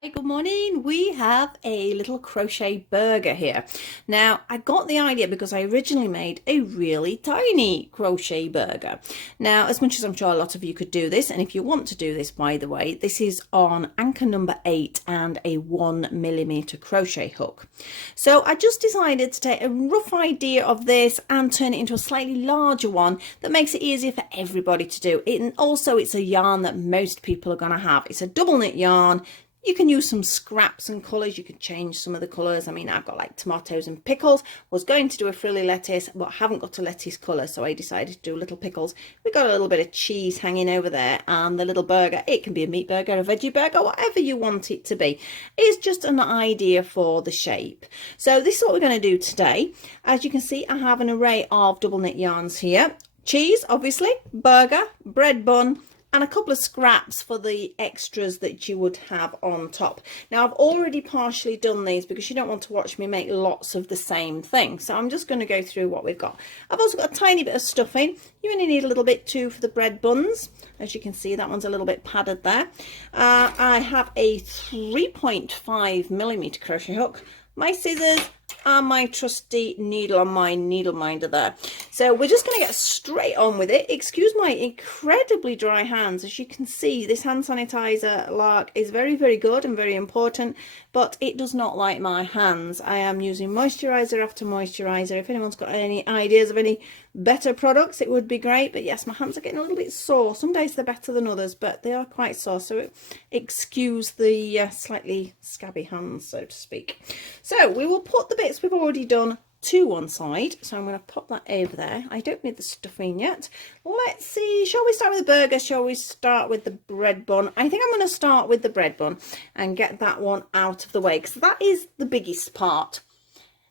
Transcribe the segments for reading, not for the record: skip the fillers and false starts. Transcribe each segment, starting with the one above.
Hey, good morning. We have a little crochet burger here. Now, I got the idea because I originally made a really tiny crochet burger. Now, as much as I'm sure a lot of you could do this, and if you want to do this, by the way, this is on anchor number 8 and a 1mm crochet hook. So I just decided to take a rough idea of this and turn it into a slightly larger one that makes it easier for everybody to do. And also, it's a yarn that most people are going to have. It's a double knit yarn. You can use some scraps and colours. You could change some of the colours. I mean, I've got like tomatoes and pickles. Was going to do a frilly lettuce, but haven't got a lettuce colour, so I decided to do little pickles. We got a little bit of cheese hanging over there, and the little burger. It can be a meat burger, a veggie burger, whatever you want it to be. It's just an idea for the shape. So this is what we're going to do today. As you can see, I have an array of double knit yarns here. Cheese, obviously, burger, bread bun, and a couple of scraps for the extras that you would have on top. Now, I've already partially done these because you don't want to watch me make lots of the same thing. So I'm just going to go through what we've got. I've also got a tiny bit of stuffing. You only need a little bit too for the bread buns. As you can see, that one's a little bit padded there. I have a 3.5mm crochet hook, my scissors, and my trusty needle on my needle minder there. So we're just going to get straight on with it. Excuse my incredibly dry hands. As you can see, this hand sanitizer Lark is very, very good and very important, but it does not like my hands. I am using moisturizer after moisturizer. If anyone's got any ideas of any better products, it would be great. But yes, my hands are getting a little bit sore. Some days they're better than others, but they are quite sore, so excuse the slightly scabby hands, so to speak. So we will put the bits we've already done to one side, so I'm going to pop that over there. I don't need the stuffing yet. Let's see, shall we start with the burger? Shall we start with the bread bun? I think I'm going to start with the bread bun and get that one out of the way, because that is the biggest part.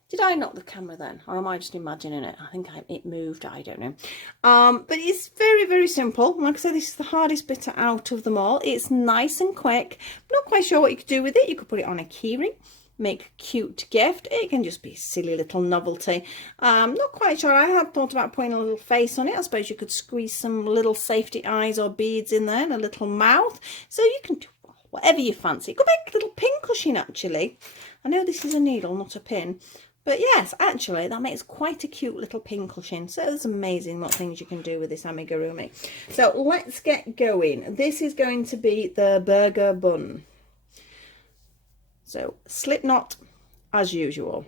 Did I knock the camera then, or am I just imagining it? I think it moved, I don't know. But it's very, very simple. Like I said, this is the hardest bit out of them all. It's nice and quick. I'm not quite sure what you could do with it. You could put it on a keyring, make a cute gift. It can just be a silly little novelty. Not quite sure. I had thought about putting a little face on it. I suppose you could squeeze some little safety eyes or beads in there and a little mouth. So you can do whatever you fancy. It could make a little pin cushion, actually. I know this is a needle, not a pin. But yes, actually, that makes quite a cute little pin cushion. So it's amazing what things you can do with this amigurumi. So let's get going. This is going to be the burger bun. So slip knot as usual.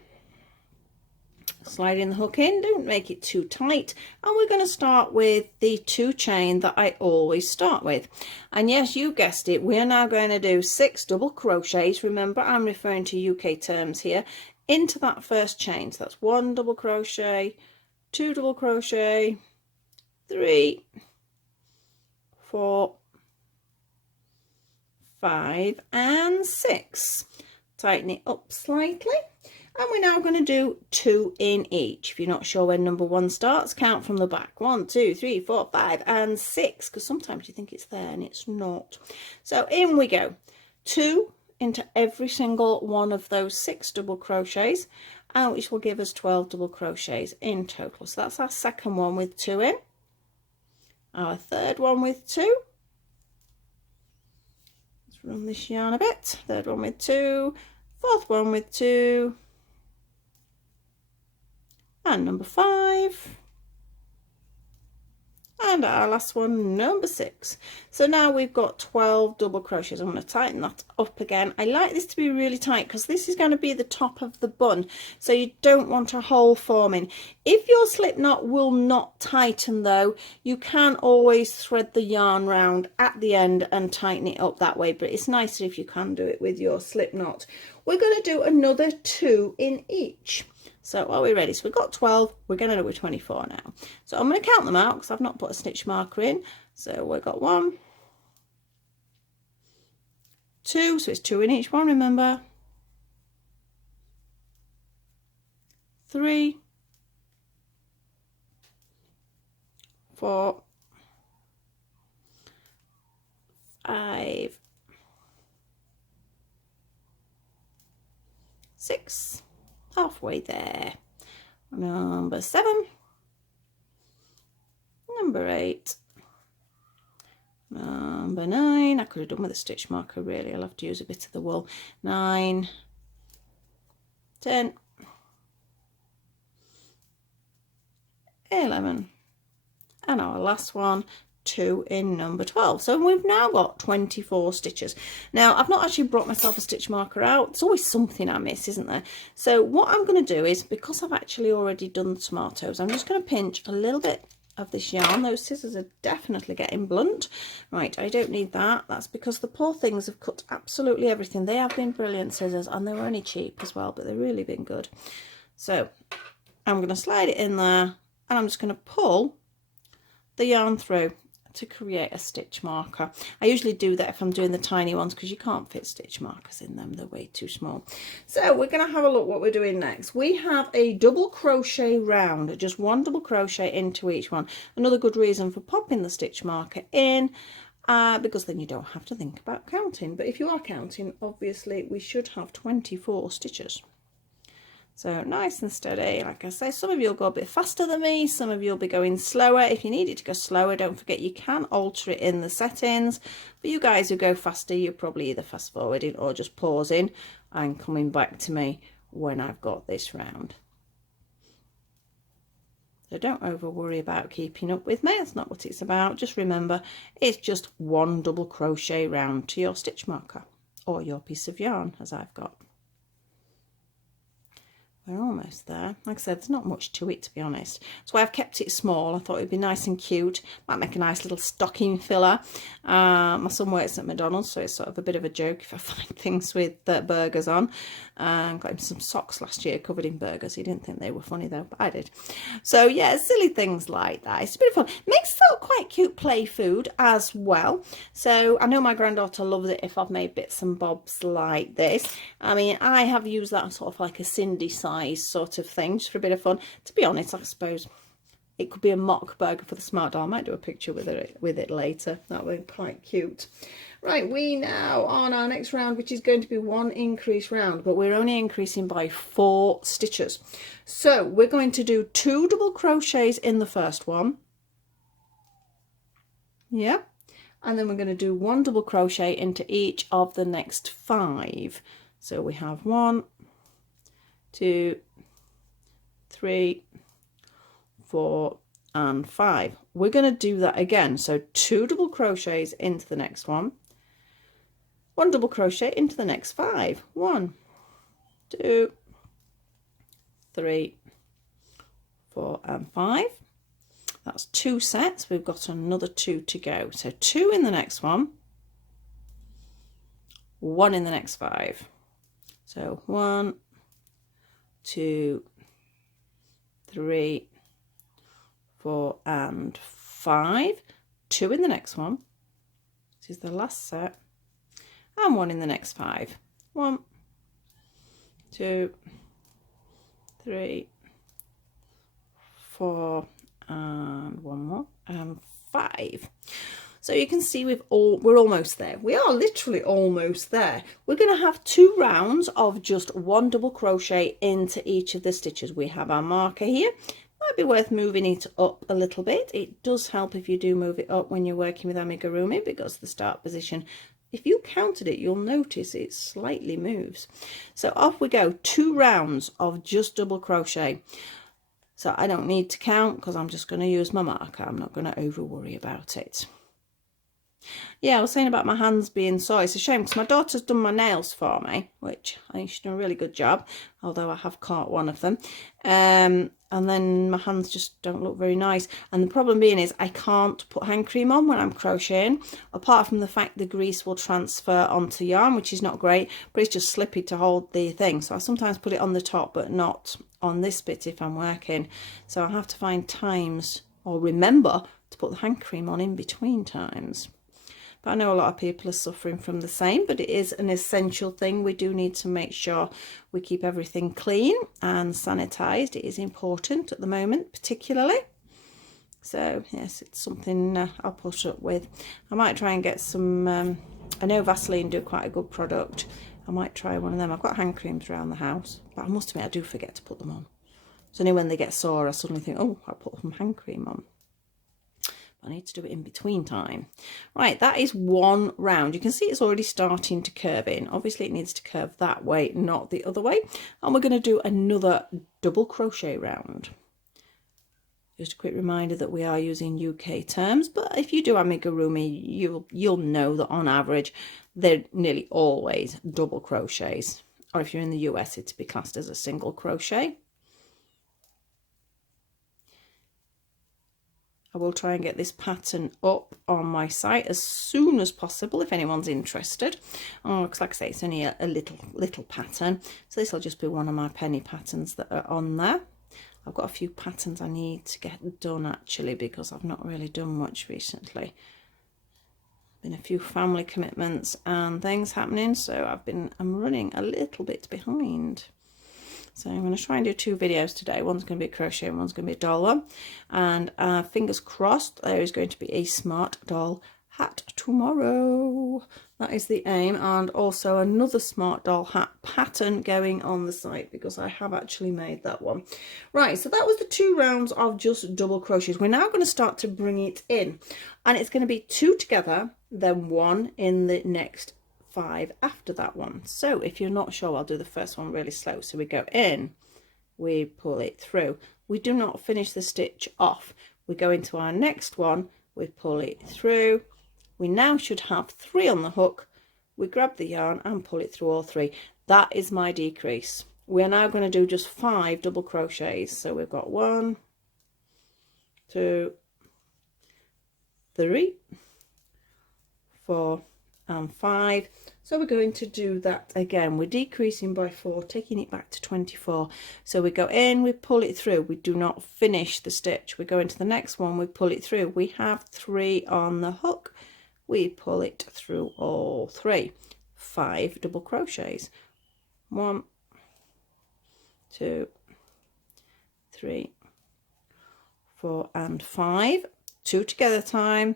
Sliding the hook in, don't make it too tight, and we're going to start with the 2 chain that I always start with. And yes, you guessed it, we're now going to do 6 double crochets. Remember, I'm referring to UK terms here, into that first chain. So that's 1 double crochet, 2 double crochet, 3, 4, 5 and 6. Tighten it up slightly, and we're now going to do 2 in each. If you're not sure when number 1 starts, count from the back. 1, 2, 3, 4, 5 and 6, because sometimes you think it's there and it's not. So in we go. 2 into every single one of those 6 double crochets, which will give us 12 double crochets in total. So that's our second one with 2 in, our third one with 2. Let's run this yarn a bit. Third one with 2, fourth one with 2, and number 5, and our last one, number 6. So now we've got 12 double crochets. I'm going to tighten that up again. I like this to be really tight because this is going to be the top of the bun, so you don't want a hole forming. If your slip knot will not tighten though, you can always thread the yarn round at the end and tighten it up that way, but it's nicer if you can do it with your slip knot. We're going to do another 2 in each. So are we ready? So we've got 12, we're going to do 24 now. So I'm going to count them out because I've not put a stitch marker in. So we've got 1, 2, so it's 2 in each one, remember. 3, 4, 5, 6, halfway there. Number 7, number 8, Number 9, I could have done with a stitch marker really, I'll have to use a bit of the wool. 9, 10, 11, and our last one, 2 in number 12. So we've now got 24 stitches. Now I've not actually brought myself a stitch marker out. There's always something I miss, isn't there? So what I'm going to do is, because I've actually already done the tomatoes, I'm just going to pinch a little bit of this yarn. Those scissors are definitely getting blunt. Right, I don't need that. That's because the poor things have cut absolutely everything. They have been brilliant scissors, and they were only cheap as well, but they've really been good. So I'm going to slide it in there, and I'm just going to pull the yarn through to create a stitch marker. I usually do that if I'm doing the tiny ones, because you can't fit stitch markers in them, they're way too small. So we're going to have a look what we're doing next. We have a double crochet round, just one double crochet into each one. Another good reason for popping the stitch marker in, because then you don't have to think about counting. But if you are counting, obviously we should have 24 stitches. So nice and steady. Like I say, some of you will go a bit faster than me, some of you will be going slower. If you need it to go slower, don't forget you can alter it in the settings. But you guys who go faster, you're probably either fast forwarding or just pausing and coming back to me when I've got this round. So don't over worry about keeping up with me, that's not what it's about. Just remember, it's just one double crochet round to your stitch marker or your piece of yarn, as I've got. We're almost there. Like I said, there's not much to it, to be honest. That's why I've kept it small. I thought it would be nice and cute. Might make a nice little stocking filler. My son works at McDonald's, so it's sort of a bit of a joke if I find things with burgers on. Got him some socks last year covered in burgers. He didn't think they were funny though, but I did. So yeah, silly things like that. It's a bit of fun. Makes sort of quite cute play food as well. So I know my granddaughter loves it if I've made bits and bobs like this. I mean, I have used that sort of like a Cindy size sort of thing, just for a bit of fun. To be honest, I suppose it could be a mock burger for the smart doll. I might do a picture with it later. That would be quite cute. Right, we now on our next round, which is going to be one increase round, but we're only increasing by 4 stitches. So we're going to do 2 double crochets in the first one. Yeah. And then we're going to do 1 double crochet into each of the next 5. So we have 1, 2, 3, 4 and 5. We're going to do that again. So 2 double crochets into the next one, 1 double crochet into the next 5. 1, 2, 3, 4 and 5. That's 2 sets. We've got another 2 to go. So 2 in the next one, 1 in the next 5. So 1, 2, 3, 4 and 5. 2 in the next one. This is the last set. And 1 in the next 5. 1, 2, 3, 4 and 1 more and 5. So you can see we're almost there. We are literally almost there. We're going to have 2 rounds of just 1 double crochet into each of the stitches. We have our marker here. Might be worth moving it up a little bit. It does help if you do move it up when you're working with Amigurumi, because the start position, if you counted it, you'll notice it slightly moves. So off we go, 2 rounds of just double crochet. So I don't need to count because I'm just going to use my marker. I'm not going to over worry about it. Yeah, I was saying about my hands being sore. It's a shame because my daughter's done my nails for me, which I think she's done a really good job, although I have caught one of them. And then my hands just don't look very nice. And the problem being is I can't put hand cream on when I'm crocheting, apart from the fact the grease will transfer onto yarn, which is not great, but it's just slippy to hold the thing. So I sometimes put it on the top, but not on this bit if I'm working. So I have to find times, or remember to put the hand cream on in between times. But I know a lot of people are suffering from the same, but it is an essential thing. We do need to make sure we keep everything clean and sanitized. It is important at the moment, particularly. So yes, it's something I'll put up with. I might try and get some, I know Vaseline do quite a good product. I might try one of them. I've got hand creams around the house, but I must admit I do forget to put them on. So only when they get sore I suddenly think, oh, I'll put some hand cream on. I need to do it in between time. Right, that is one round. You can see it's already starting to curve in. Obviously it needs to curve that way, not the other way. And we're going to do another double crochet round. Just a quick reminder that we are using UK terms, but if you do amigurumi, you'll know that on average they're nearly always double crochets. Or if you're in the US, it'd be classed as a single crochet. I will try and get this pattern up on my site as soon as possible if anyone's interested. Oh, because like I say, it's only a little pattern. So this will just be one of my penny patterns that are on there. I've got a few patterns I need to get done actually, because I've not really done much recently. Been a few family commitments and things happening, so I'm running a little bit behind. So I'm going to try and do 2 videos today. One's going to be a crochet and one's going to be a doll one. And fingers crossed, there is going to be a smart doll hat tomorrow. That is the aim. And also another smart doll hat pattern going on the site, because I have actually made that one. Right, so that was the 2 rounds of just double crochets. We're now going to start to bring it in. And it's going to be 2 together, then 1 in the next 5 after that one. So if you're not sure, I'll do the first one really slow. So we go in, we pull it through. We do not finish the stitch off. We go into our next one, we pull it through. We now should have 3 on the hook. We grab the yarn and pull it through all 3. That is my decrease. We're now going to do just 5 double crochets. So we've got 1, 2, 3, 4 and 5. So we're going to do that again. We're decreasing by 4, taking it back to 24. So we go in, we pull it through. We do not finish the stitch. We go into the next one, we pull it through. We have 3 on the hook. We pull it through all 3. 5 double crochets. 1, 2, 3, 4 and 5. 2 together time.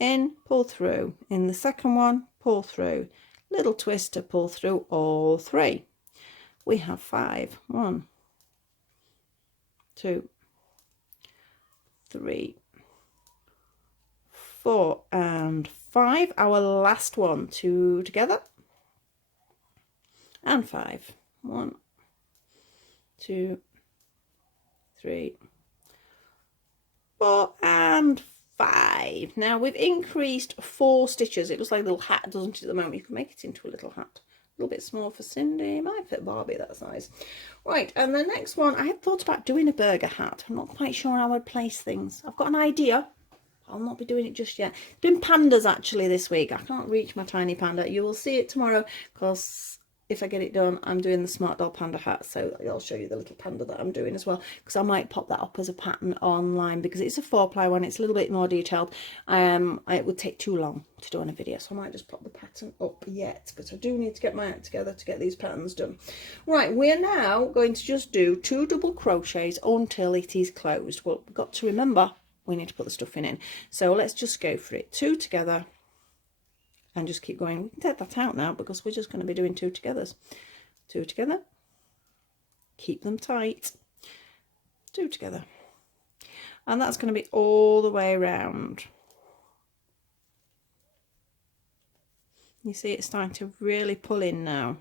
In, pull through. In the second one, pull through. Little twist to pull through all 3. We have 5. 1, 2, 3, 4 and 5. Our last one, 2 together and 5. 1, 2, 3, 4 and 5. Now we've increased 4 stitches. It looks like a little hat, doesn't it, at the moment? You can make it into a little hat. A little bit small for Cindy. It might fit Barbie that size. Right, and the next one, I had thought about doing a burger hat. I'm not quite sure how I would place things. I've got an idea. I'll not be doing it just yet. Doing pandas actually this week. I can't reach my tiny panda. You will see it tomorrow, because if I get it done, I'm doing the smart doll panda hat. So I'll show you the little panda that I'm doing as well, because I might pop that up as a pattern online, because it's a 4-ply one. It's a little bit more detailed. It would take too long to do on a video, so I might just pop the pattern up yet, but I do need to get my act together to get these patterns done. Right, we're now going to just do 2 double crochets until it is closed. Well, we've got to remember we need to put the stuffing in, so let's just go for it. 2 together and just keep going. We can take that out now, because we're just going to be doing 2 togethers. 2 together, keep them tight, 2 together, and that's going to be all the way around. You see it's starting to really pull in now.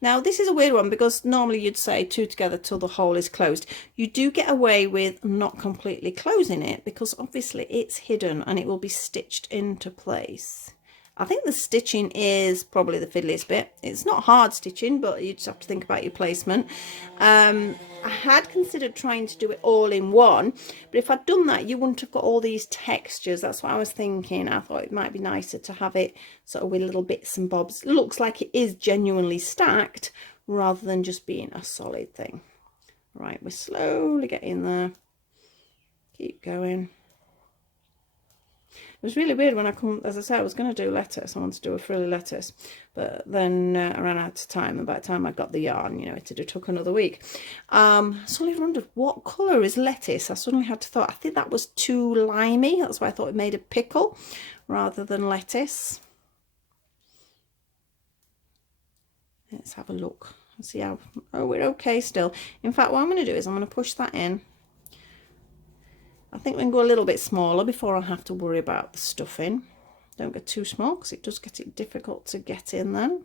Now this is a weird one, because normally you'd say 2 together till the hole is closed. You do get away with not completely closing it, because obviously it's hidden and it will be stitched into place. I think the stitching is probably the fiddliest bit. It's not hard stitching, but you just have to think about your placement. I had considered trying to do it all in one, but if I'd done that, you wouldn't have got all these textures. That's what I was thinking. I thought it might be nicer to have it sort of with little bits and bobs. It looks like it is genuinely stacked, rather than just being a solid thing. Right, we're slowly getting there. Keep going. It was really weird when I come, as I said, I was going to do lettuce. I wanted to do a frilly lettuce, but then I ran out of time, and by the time I got the yarn, you know, it took another week. I suddenly wondered, what colour is lettuce? I suddenly had to thought, I think that was too limey. That's why I thought it made a pickle rather than lettuce. Let's have a look and see how, oh, we're okay still. In fact, what I'm going to do is I'm going to push that in. I think we can go a little bit smaller before I have to worry about the stuffing. Don't get too small because it does get it difficult to get in then.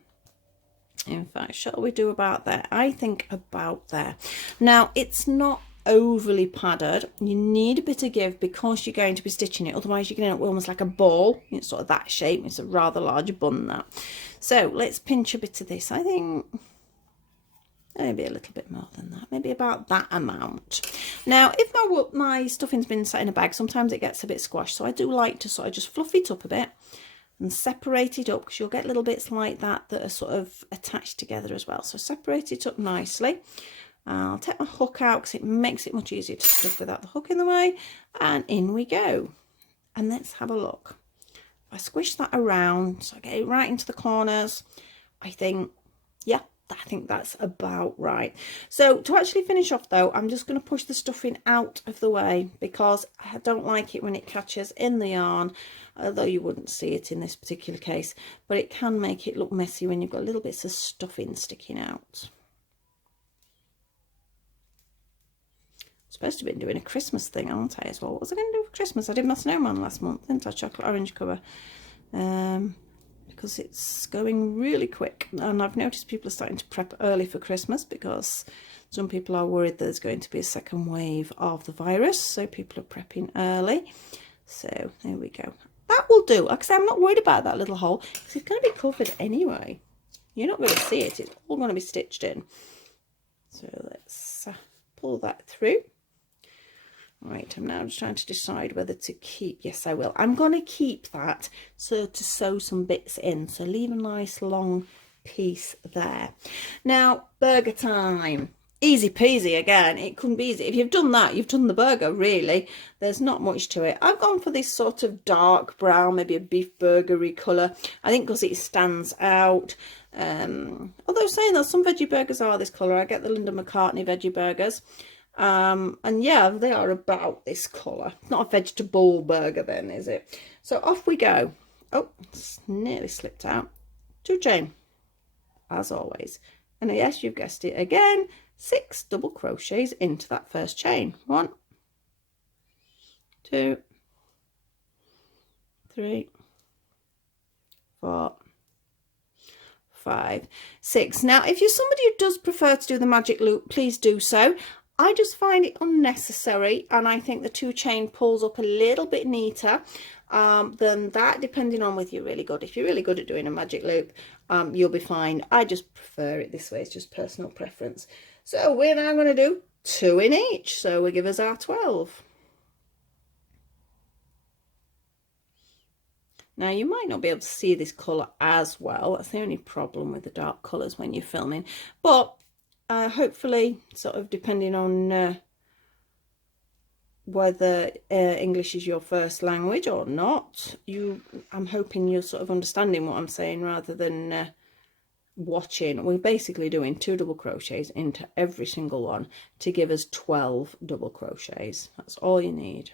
In fact, shall we do about there? I think about there. Now, it's not overly padded. You need a bit of give because you're going to be stitching it. Otherwise, you're going to end up almost like a ball. It's sort of that shape. It's a rather large bun, that. So, let's pinch a bit of this. I think maybe a little bit more than that. Maybe about that amount. Now, if my stuffing's been set in a bag, sometimes it gets a bit squashed. So, I do like to sort of just fluff it up a bit and separate it up because you'll get little bits like that that are sort of attached together as well. So separate it up nicely. I'll take my hook out because it makes it much easier to stuff without the hook in the way. And in we go. And let's have a look. I squish that around so I get it right into the corners. I think, yeah, I think that's about right. So to actually finish off though, I'm just going to push the stuffing out of the way because I don't like it when it catches in the yarn, although you wouldn't see it in this particular case, but it can make it look messy when you've got little bits of stuffing sticking out. I'm supposed to be doing a Christmas thing, aren't I, as well? What was I going to do for Christmas? I did my snowman last month, didn't I? Chocolate orange cover. Because it's going really quick, and I've noticed people are starting to prep early for Christmas because some people are worried there's going to be a second wave of the virus, so people are prepping early. So there we go. That will do, because I'm not worried about that little hole because it's going to be covered anyway. You're not going to see it, it's all going to be stitched in. So let's pull that through. Right, I'm now just trying to decide whether to keep, yes I will. I'm going to keep that so to sew some bits in. So leave a nice long piece there. Now, burger time. Easy peasy again, it couldn't be easy. If you've done that, you've done the burger really. There's not much to it. I've gone for this sort of dark brown, maybe a beef burgery colour. I think because it stands out. Although saying that some veggie burgers are this colour. I get the Linda McCartney veggie burgers. And yeah, they are about this colour. It's not a vegetable burger then, is it? So off we go. Oh, it's nearly slipped out. 2 chain, as always. And yes, you've guessed it again, 6 double crochets into that first chain. 1, 2, 3, 4, 5, 6. Now, if you're somebody who does prefer to do the magic loop, please do so. I just find it unnecessary, and I think the 2 chain pulls up a little bit neater than that, depending on whether you're really good. If you're really good at doing a magic loop, you'll be fine. I just prefer it this way. It's just personal preference. So we're now going to do 2 in each, so we give us our 12. Now you might not be able to see this colour as well. That's the only problem with the dark colours when you're filming, but hopefully, sort of depending on whether English is your first language or not, I'm hoping you're sort of understanding what I'm saying rather than watching. We're basically doing 2 double crochets into every single one to give us 12 double crochets. That's all you need.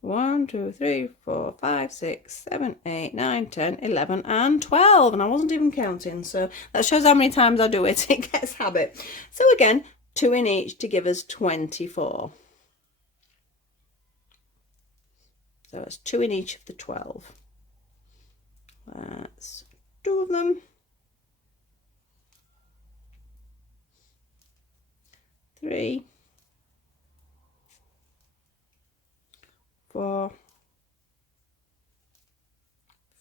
One, 2, 3, 4, 5, 6, 7, 8, 9, 10, 11, and 12. And I wasn't even counting, so that shows how many times I do it. It gets habit. So again, 2 in each to give us 24. So it's 2 in each of the 12. That's 2 of them. 3, 4,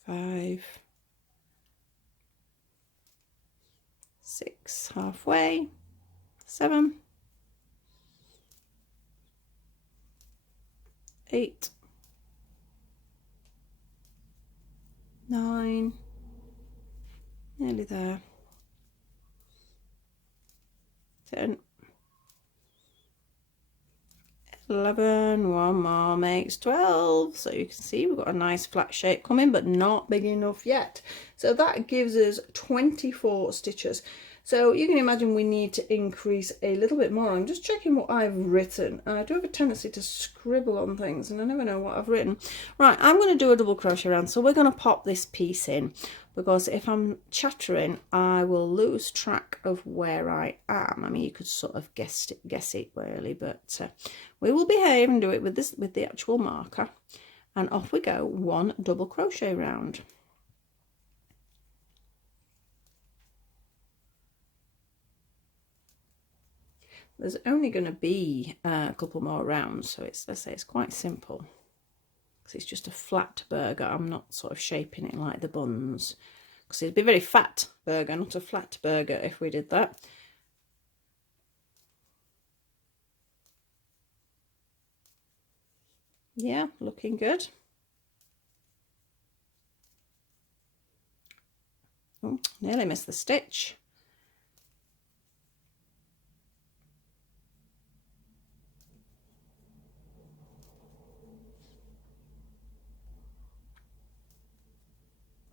5, 6, halfway, 7, 8, 9, nearly there, 10, 11, one more makes 12. So you can see we've got a nice flat shape coming, but not big enough yet. So that gives us 24 stitches. So you can imagine we need to increase a little bit more. I'm just checking what I've written. I do have a tendency to scribble on things and I never know what I've written. Right, I'm going to do a double crochet round. So we're going to pop this piece in, because if I'm chattering, I will lose track of where I am. I mean, you could sort of guess it really, but we will behave and do it with the actual marker. And off we go, 1 double crochet round. There's only going to be a couple more rounds, so let's say it's quite simple, because it's just a flat burger. I'm not sort of shaping it like the buns, because it'd be a very fat burger, not a flat burger if we did that. Yeah, looking good. Oh, nearly missed the stitch.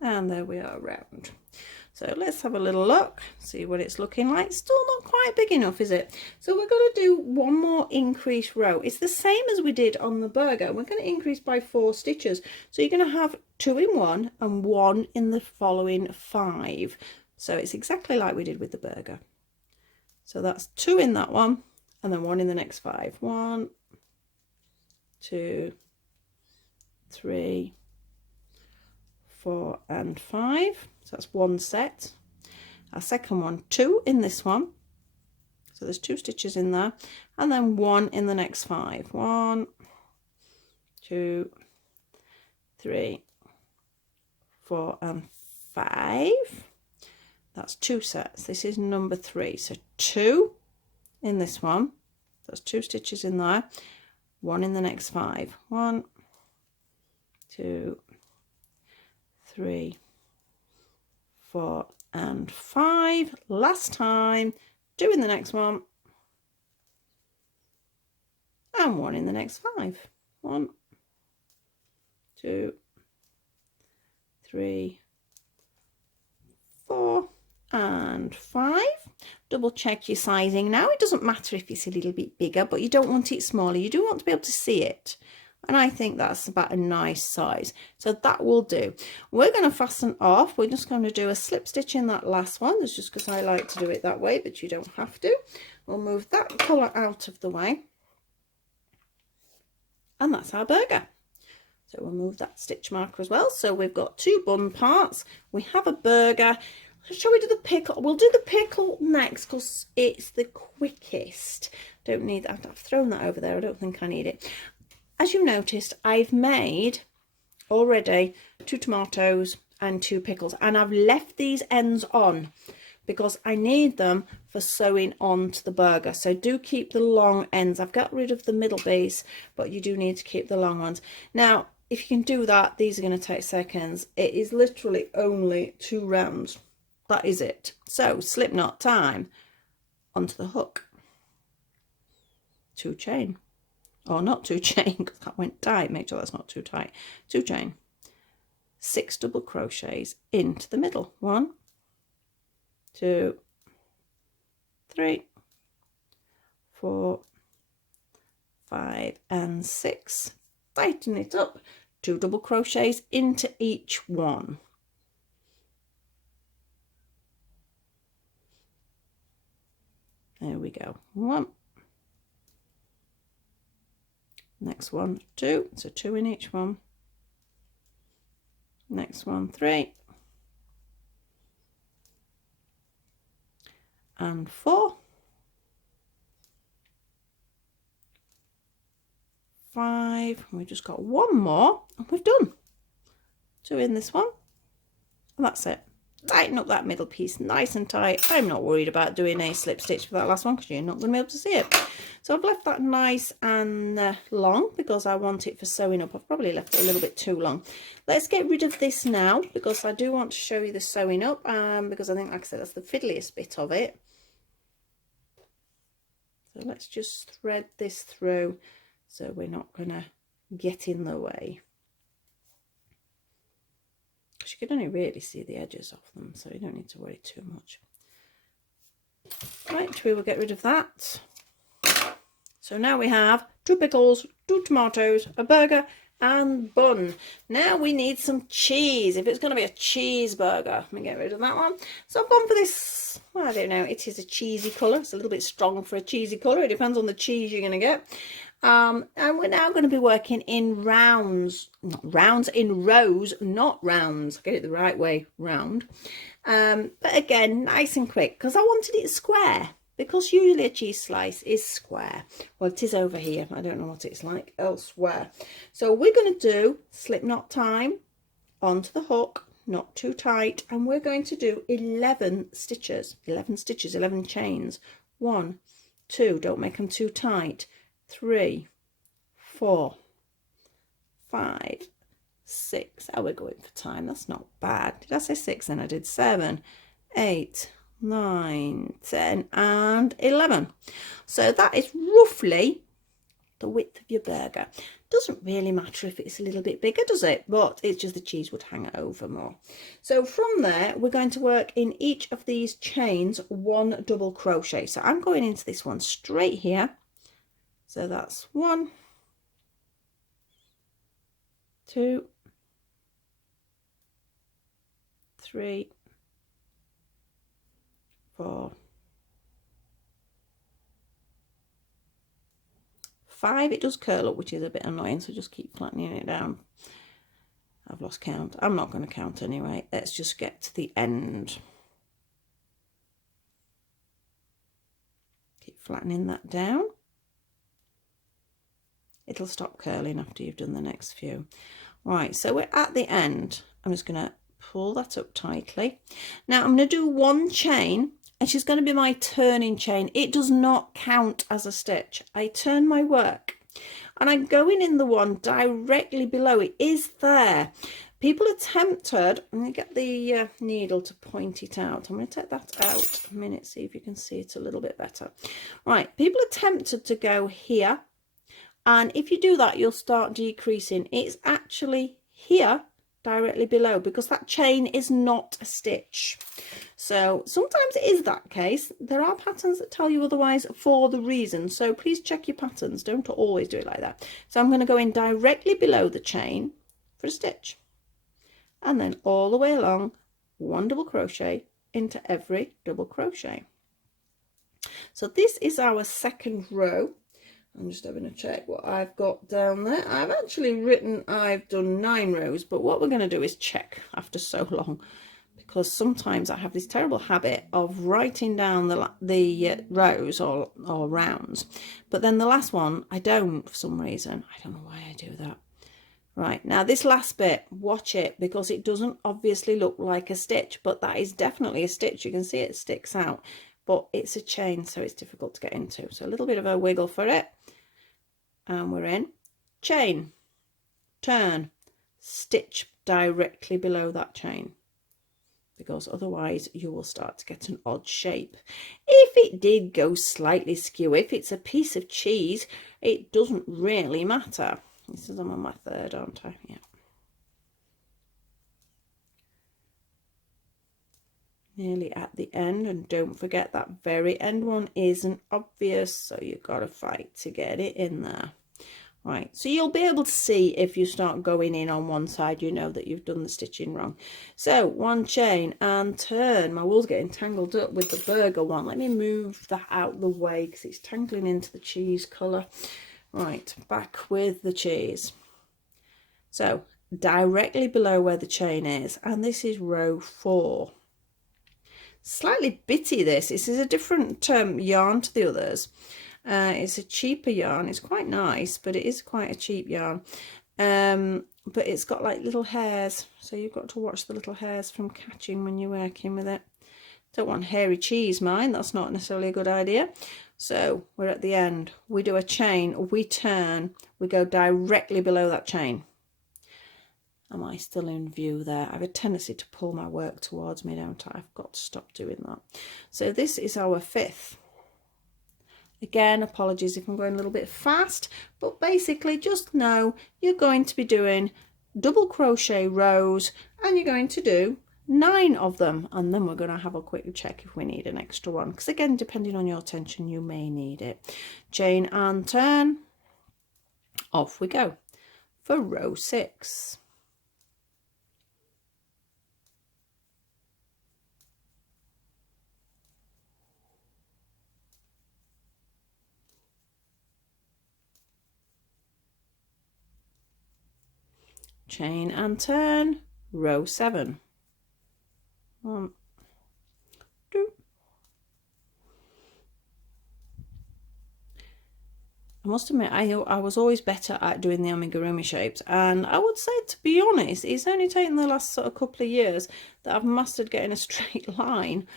And there we are round. So let's have a little look, see what it's looking like. Still not quite big enough, is it? So we're going to do one more increase row. It's the same as we did on the burger. We're going to increase by 4 stitches. So you're going to have 2 in one and 1 in the following 5. So it's exactly like we did with the burger. So that's 2 in that one and then 1 in the next 5. 1, 2, 3, 4 and 5. So that's 1 set. Our second one, 2 in this one, so there's 2 stitches in there, and then 1 in the next 5. 1, 2, 3, 4 and 5. That's 2 sets. This is number 3. So 2 in this one, that's 2 stitches in there, 1 in the next 5. 1, 2, 3, 4 and 5. Last time, 2 in the next one and 1 in the next 5. 1, 2, 3, 4 and 5. Double check your sizing. Now it doesn't matter if it's a little bit bigger, but you don't want it smaller. You do want to be able to see it. And I think that's about a nice size. So that will do. We're going to fasten off. We're just going to do a slip stitch in that last one. That's just because I like to do it that way, but you don't have to. We'll move that colour out of the way. And that's our burger. So we'll move that stitch marker as well. So we've got 2 bun parts. We have a burger. Shall we do the pickle? We'll do the pickle next because it's the quickest. Don't need that. I've thrown that over there. I don't think I need it. As you've noticed, I've made already 2 tomatoes and 2 pickles, and I've left these ends on because I need them for sewing onto the burger. So do keep the long ends. I've got rid of the middle piece, but you do need to keep the long ones. Now, if you can do that, these are going to take seconds. It is literally only 2 rounds. That is it. So slip knot time onto the hook. 2 chain. Or not 2 chain, because that went tight. Make sure that's not too tight. 2 chain. 6 double crochets into the middle. 1, 2, 3, 4, 5 and 6. Tighten it up. 2 double crochets into each one. There we go. 1. Next one, 2, so 2 in each one. Next one, 3 and 4, 5. We've just got 1 more and we've done. 2 in this one, and that's it. Tighten up that middle piece nice and tight. I'm not worried about doing a slip stitch for that last one because you're not going to be able to see it. So I've left that nice and long because I want it for sewing up. I've probably left it a little bit too long. Let's get rid of this now because I do want to show you the sewing up because I think, like I said, that's the fiddliest bit of it. So let's just thread this through so we're not going to get in the way. You can only really see the edges of them, so you don't need to worry too much. Right, we will get rid of that. So now we have 2 pickles, 2 tomatoes, a burger and bun. Now we need some cheese. If it's going to be a cheeseburger, let me get rid of that one. So I've gone for this, well, I don't know, it is a cheesy colour. It's a little bit strong for a cheesy colour. It depends on the cheese you're going to get. And we're now going to be working in rounds, not rounds, in rows, not rounds. Get it the right way, round. But again, nice and quick, because I wanted it square. Because usually a cheese slice is square. Well, it is over here. I don't know what it's like elsewhere. So we're going to do slip knot time onto the hook, not too tight. And we're going to do 11 stitches, 11 chains. 1, 2, don't make them too tight. 3, 4, 5, 6. Oh, we're going for time. That's not bad. Did I say 6? Then I did 7, 8, 9, 10 and 11. So that is roughly the width of your burger. Doesn't really matter if it's a little bit bigger, does it? But it's just the cheese would hang over more. So from there, we're going to work in each of these chains 1 double crochet. So I'm going into this one straight here. So that's 1, 2, 3, 4, 5. It does curl up, which is a bit annoying, so just keep flattening it down. I've lost count. I'm not going to count anyway. Let's just get to the end. Keep flattening that down. It'll stop curling after you've done the next few. Right, so we're at the end. I'm just going to pull that up tightly. Now I'm going to do 1 chain, and she's going to be my turning chain. It does not count as a stitch. I turn my work and I'm going in the one directly below. It is there. People attempted, let me get the needle to point it out. I'm going to take that out a minute, see if you can see it a little bit better. Right, people attempted to go here, and if you do that, you'll start decreasing. It's actually here directly below, because that chain is not a stitch. So sometimes it is that case. There are patterns that tell you otherwise for the reason, so please check your patterns. Don't always do it like that. So I'm going to go in directly below the chain for a stitch, and then all the way along 1 double crochet into every double crochet. So this is our second row. I'm just having a check what I've got down there. I've actually written I've done 9 rows, but what we're going to do is check after so long, because sometimes I have this terrible habit of writing down the rows or rounds, but then the last one I don't for some reason. I don't know why I do that. Right, now this last bit, watch it, because it doesn't obviously look like a stitch, but that is definitely a stitch. You can see it sticks out, but it's a chain, so it's difficult to get into. So a little bit of a wiggle for it, and we're in. Chain, turn, stitch directly below that chain, because otherwise you will start to get an odd shape. If it did go slightly skew, if it's a piece of cheese, it doesn't really matter. This is, I'm on my 3rd, aren't I? Yeah. Nearly at the end, and don't forget that very end one isn't obvious, so you've got to fight to get it in there. Right, so you'll be able to see if you start going in on one side, you know that you've done the stitching wrong. So 1 chain and turn. My wool's getting tangled up with the burger one. Let me move that out of the way because it's tangling into the cheese colour. Right, back with the cheese. So directly below where the chain is, and this is row 4. Slightly bitty this. This is a different yarn to the others. It's a cheaper yarn. It's quite nice, but it is quite a cheap yarn. But it's got like little hairs, so you've got to watch the little hairs from catching when you're working with it. Don't want hairy cheese, mind. That's not necessarily a good idea. So we're at the end. We do a chain, we turn, we go directly below that chain. Am I still in view there? I have a tendency to pull my work towards me, don't I? I've got to stop doing that. So this is our 5th. Again, apologies if I'm going a little bit fast, but basically just know you're going to be doing double crochet rows, and you're going to do 9 of them, and then we're going to have a quick check if we need an extra one, because again, depending on your tension, you may need it. Chain and turn, off we go for row 6. Chain and turn, row 7. 1, 2. I must admit, I was always better at doing the amigurumi shapes, and I would say, to be honest, it's only taken the last sort of couple of years that I've mastered getting a straight line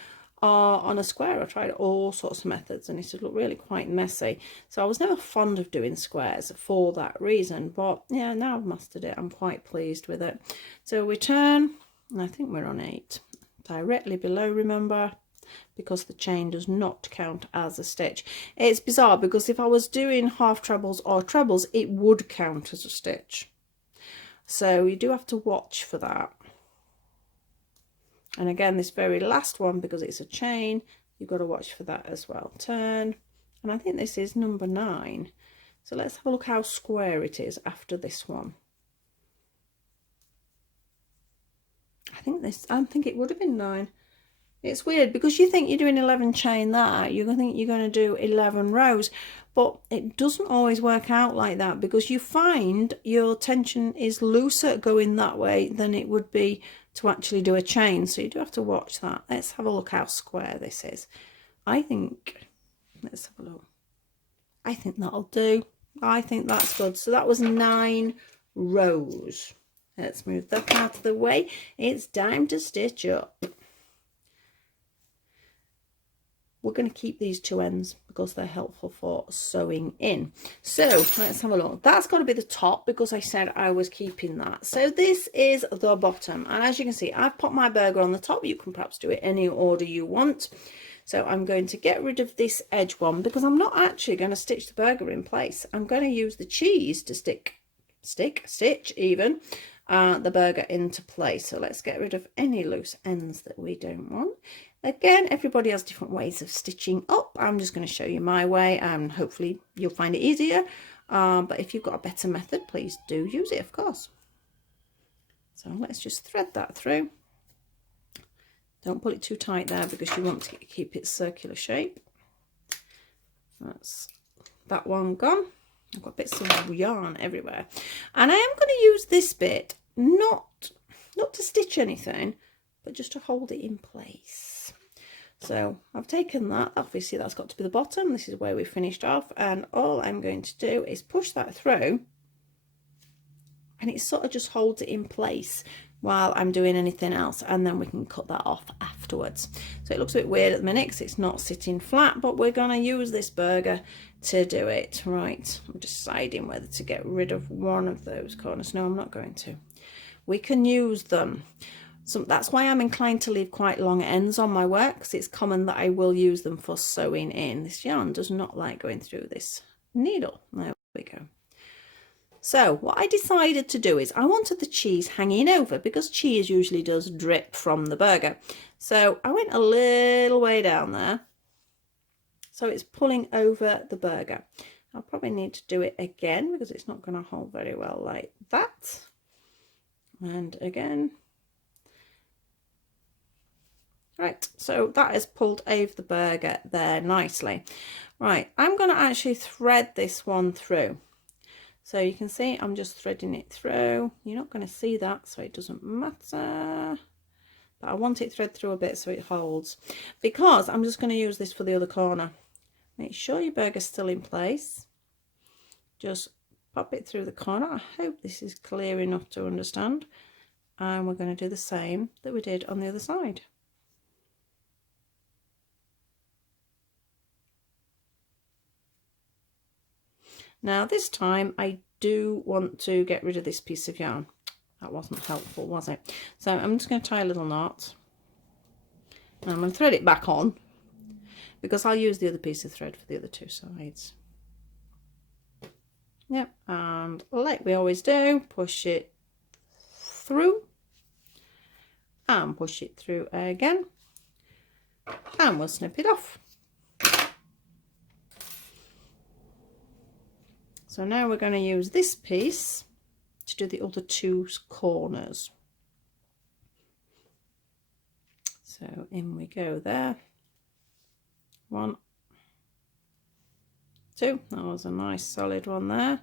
on a square. I tried all sorts of methods and it would look really quite messy, so I was never fond of doing squares for that reason. But yeah, now I've mastered it, I'm quite pleased with it. So we turn, and I think we're on 8, directly below, remember, because the chain does not count as a stitch. It's bizarre because if I was doing half trebles or trebles, it would count as a stitch, so you do have to watch for that. And again, this very last one, because it's a chain, you've got to watch for that as well. Turn, and I think this is number 9. So let's have a look how square it is after this one. I think it would have been 9. It's weird because you think you're doing 11 chain there, you think you're going to do 11 rows, but it doesn't always work out like that, because you find your tension is looser going that way than it would be to actually do a chain. So you do have to watch that. Let's have a look how square this is. I think, let's have a look. I think that'll do. I think that's good. So that was 9 rows. Let's move that out of the way. It's time to stitch up. We're going to keep these 2 ends because they're helpful for sewing in. So let's have a look. That's got to be the top because I said I was keeping that. So this is the bottom. And as you can see, I've put my burger on the top. You can perhaps do it any order you want. So I'm going to get rid of this edge one because I'm not actually going to stitch the burger in place. I'm going to use the cheese to stitch even the burger into place. So let's get rid of any loose ends that we don't want. Again, everybody has different ways of stitching up. I'm just going to show you my way, and hopefully you'll find it easier. But if you've got a better method, please do use it, of course. So let's just thread that through. Don't pull it too tight there because you want to keep it circular shape. That's that one gone. I've got bits of yarn everywhere. And I am going to use this bit, not to stitch anything, but just to hold it in place. So I've taken that, obviously that's got to be the bottom, this is where we finished off, and all I'm going to do is push that through, and it sort of just holds it in place while I'm doing anything else, and then we can cut that off afterwards. So it looks a bit weird at the minute because it's not sitting flat, but we're going to use this burger to do it. Right, I'm deciding whether to get rid of one of those corners. No, I'm not going to. We can use them. So that's why I'm inclined to leave quite long ends on my work, because it's common that I will use them for sewing in. This yarn does not like going through this needle. There we go. So what I decided to do is I wanted the cheese hanging over, because cheese usually does drip from the burger. So I went a little way down there, so it's pulling over the burger. I'll probably need to do it again because it's not going to hold very well like that. And again. Right, so that has pulled over the burger there nicely. Right, I'm going to actually thread this one through. So you can see I'm just threading it through. You're not going to see that, so it doesn't matter. But I want it thread through a bit so it holds. Because I'm just going to use this for the other corner. Make sure your burger's still in place. Just pop it through the corner. I hope this is clear enough to understand. And we're going to do the same that we did on the other side. Now this time I do want to get rid of this piece of yarn. That wasn't helpful, was it? So I'm just going to tie a little knot. And I'm going to thread it back on, because I'll use the other piece of thread for the other 2 sides. Yep, and like we always do, push it through. and push it through again, and we'll snip it off. So now we're going to use this piece to do the other two corners. So in we go there. 1, 2. That was a nice solid one there.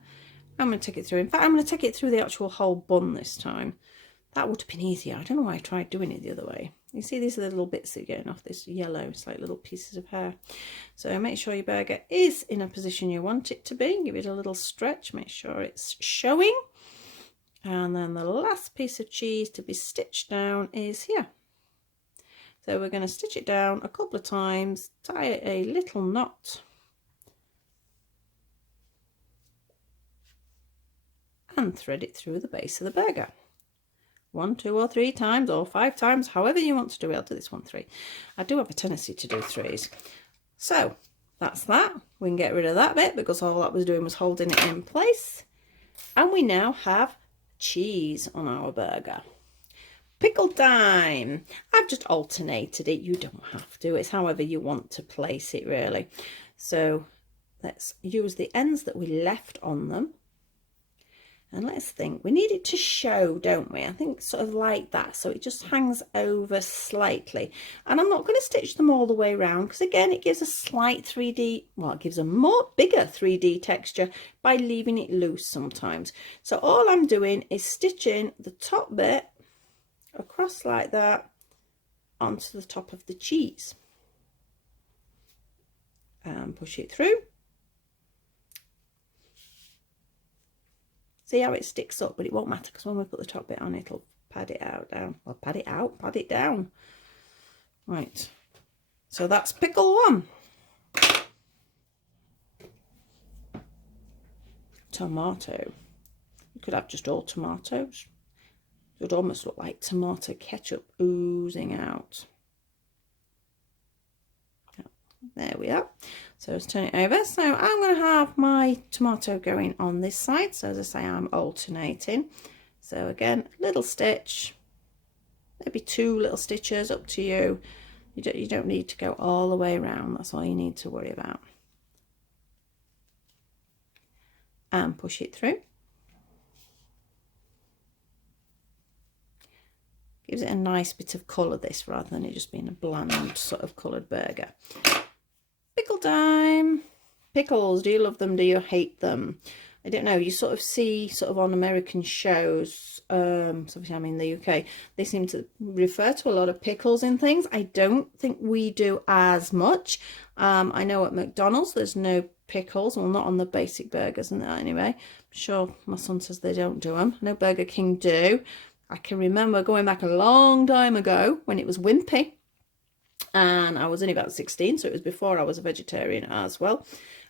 I'm going to take it through. In fact, I'm going to take it through the actual whole bun this time. That would have been easier. I don't know why I tried doing it the other way. You see these are the little bits that are getting off this yellow. It's like little pieces of hair. So make sure your burger is in a position you want it to be. Give it a little stretch. Make sure it's showing. And then the last piece of cheese to be stitched down is here. So we're going to stitch it down a couple of times, tie a little knot, and thread it through the base of the burger. 1, 2 or 3 times, or 5 times, however you want to do it. I'll do this one 3. I do have a tendency to do 3s. So that's that. We can get rid of that bit because all that was doing was holding it in place. And we now have cheese on our burger. Pickle time. I've just alternated it. You don't have to. It's however you want to place it, really. So let's use the ends that we left on them. And let's think, we need it to show, don't we? I think sort of like that, so it just hangs over slightly. And I'm not going to stitch them all the way around because again it gives a slight 3D, well, it gives a bigger 3D texture by leaving it loose sometimes. So all I'm doing is stitching the top bit across like that onto the top of the cheese and push it through. See how it sticks up, but it won't matter because when we put the top bit on, it'll pad it out down. Well, pad it out, pad it down. Right. So that's pickle 1. Tomato. You could have just all tomatoes. It would almost look like tomato ketchup oozing out. There we are. So let's turn it over. So I'm going to have my tomato going on this side. So as I say, I'm alternating. So again, little stitch, maybe 2 little stitches, up to you. You don't need to go all the way around. That's all you need to worry about. And push it through. Gives it a nice bit of colour, this, rather than it just being a bland sort of coloured burger. Pickle time. Pickles, do you love them? Do you hate them? I don't know. You sort of see sort of on American shows, so obviously I'm in the UK, they seem to refer to a lot of pickles in things. I don't think we do as much. I know at McDonald's there's no pickles, well, not on the basic burgers and that anyway. I'm sure my son says they don't do them. I know Burger King do. I can remember going back a long time ago when it was wimpy. And I was only about 16, so it was before I was a vegetarian as well.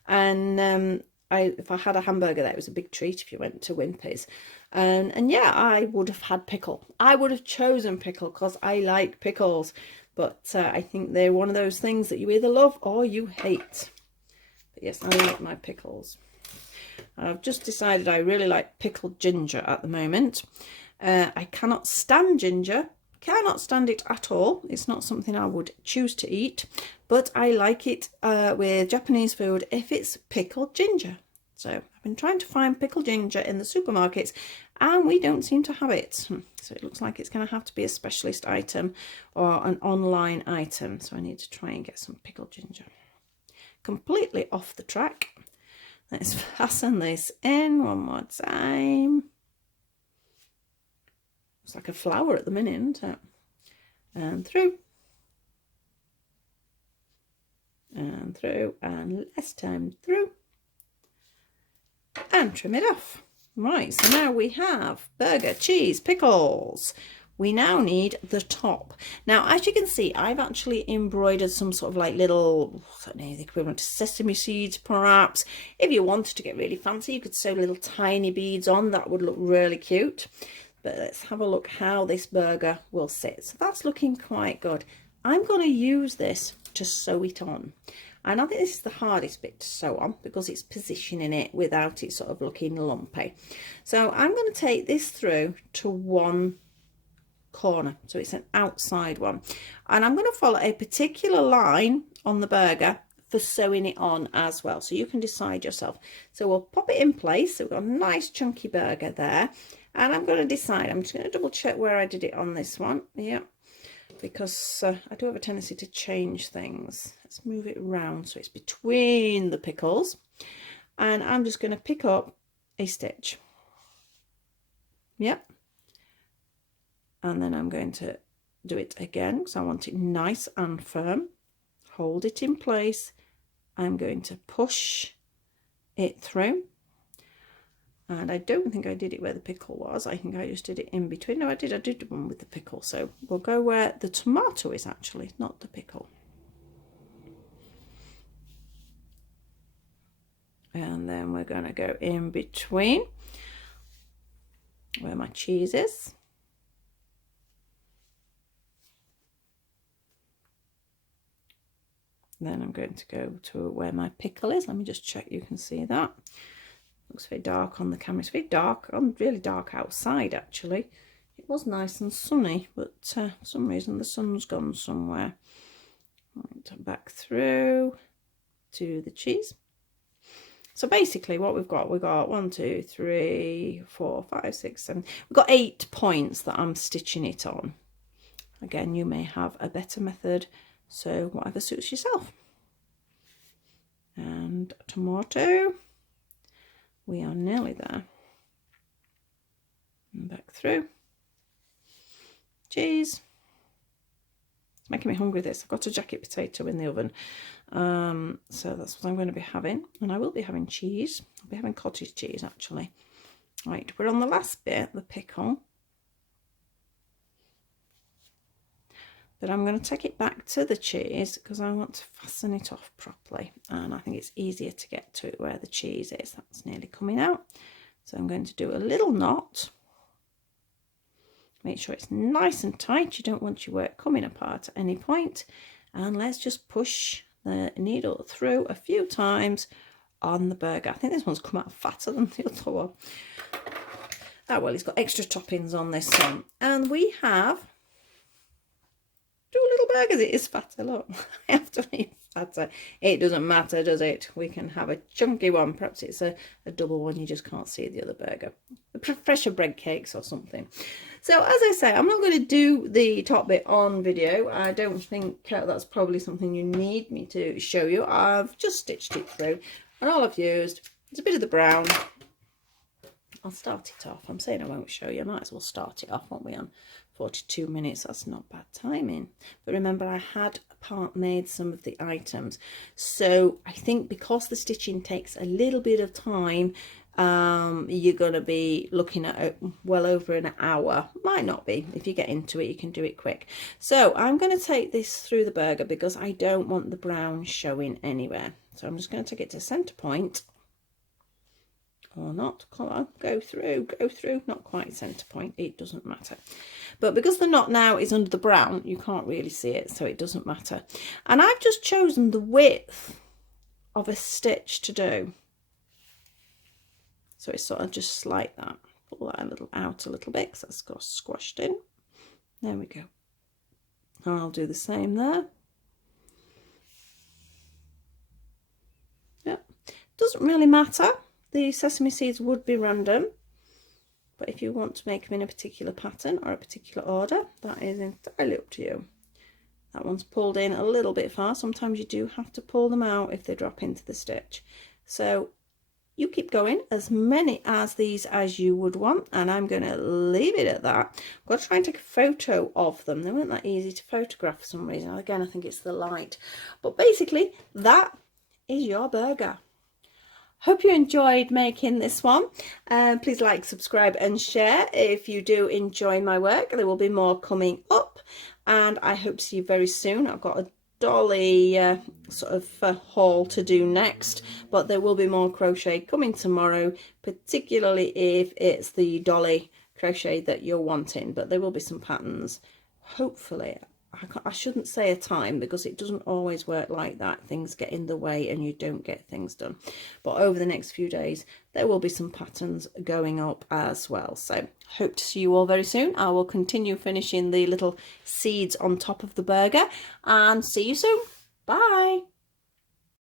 And if I had a hamburger there, it was a big treat if you went to Wimpy's. And yeah, I would have had pickle. I would have chosen pickle because I like pickles. But I think they're one of those things that you either love or you hate. But yes, I like my pickles. I've just decided I really like pickled ginger at the moment. I cannot stand ginger. Cannot stand it at all. It's not something I would choose to eat, but I like it with Japanese food if it's pickled ginger. So I've been trying to find pickled ginger in the supermarkets and we don't seem to have it. So it looks like it's going to have to be a specialist item or an online item. So I need to try and get some pickled ginger. Completely off the track. Let's fasten this in one more time. It's like a flower at the minute, isn't it? And through. And through. And last time through. And trim it off. Right, so now we have burger, cheese, pickles. We now need the top. Now, as you can see, I've actually embroidered some sort of like little, I don't know, the equivalent to sesame seeds, perhaps. If you wanted to get really fancy, you could sew little tiny beads on. That would look really cute. But let's have a look how this burger will sit. So that's looking quite good. I'm going to use this to sew it on. And I think this is the hardest bit to sew on because it's positioning it without it sort of looking lumpy. So I'm going to take this through to one corner, so it's an outside one, and I'm going to follow a particular line on the burger for sewing it on as well, so you can decide yourself. So we'll pop it in place, so we've got a nice chunky burger there, and I'm going to decide, I'm just going to double check where I did it on this one. Yeah, because I do have a tendency to change things. Let's move it around so it's between the pickles, and I'm just going to pick up a stitch. Yep. And then I'm going to do it again because I want it nice and firm. Hold it in place. I'm going to push it through. And I don't think I did it where the pickle was. I think I just did it in between. No, I did one with the pickle. So we'll go where the tomato is actually, not the pickle. And then we're going to go in between where my cheese is. Then I'm going to go to where my pickle is. Let me just check you can see that. Looks very dark on the camera. It's very dark, really dark outside actually. It was nice and sunny, but for some reason the sun's gone somewhere. Right, back through to the cheese. So basically what we've got 1, 2, 3, 4, 5, 6, 7. We've got 8 points that I'm stitching it on. Again, you may have a better method, so whatever suits yourself. And tomato, we are nearly there. And back through. Cheese. It's making me hungry, this. I've got a jacket potato in the oven. So that's what I'm going to be having. And I will be having cheese. I'll be having cottage cheese actually. Right, we're on the last bit, the pickle. But I'm going to take it back to the cheese because I want to fasten it off properly, and I think it's easier to get to it where the cheese is. That's nearly coming out, so I'm going to do a little knot. Make sure it's nice and tight. You don't want your work coming apart at any point, and let's just push the needle through a few times on the burger. I think this one's come out fatter than the other one. Oh well, it's got extra toppings on this one, and we have 2 little burgers. It is fatter, look. I have to eat fatter. It doesn't matter, does it? We can have a chunky one. Perhaps it's a double one, you just can't see the other burger. Fresher bread cakes or something. So as I say, I'm not going to do the top bit on video. I don't think that's probably something you need me to show you. I've just stitched it through, and all I've used is a bit of the brown. I'll start it off. I'm saying I won't show you. I might as well start it off, won't we, on 42 minutes. That's not bad timing. But remember, I had made some of the items, so I think because the stitching takes a little bit of time, you're going to be looking at well over an hour. Might not be. If you get into it, you can do it quick. So I'm going to take this through the burger because I don't want the brown showing anywhere. So I'm just going to take it to center point. Or not, come on, go through, not quite center point, it doesn't matter. But because the knot now is under the brown, you can't really see it, so it doesn't matter. And I've just chosen the width of a stitch to do. So it's sort of just like that. Pull that out a little bit because that's got squashed in. There we go. And I'll do the same there. Yeah, doesn't really matter. The sesame seeds would be random, but if you want to make them in a particular pattern or a particular order, that is entirely up to you. That one's pulled in a little bit far. Sometimes you do have to pull them out if they drop into the stitch. So you keep going, as many as these as you would want, and I'm going to leave it at that. I'm going to try and take a photo of them. They weren't that easy to photograph for some reason. Again, I think it's the light. But basically, that is your burger. Hope you enjoyed making this one. Please like, subscribe and share if you do enjoy my work. There will be more coming up, and I hope to see you very soon. I've got a dolly sort of haul to do next, but there will be more crochet coming tomorrow, particularly if it's the dolly crochet that you're wanting. But there will be some patterns hopefully I shouldn't say a time, because it doesn't always work like that. Things get in the way and you don't get things done. But over the next few days, there will be some patterns going up as well. So hope to see you all very soon. I will continue finishing the little seeds on top of the burger, and see you soon. Bye.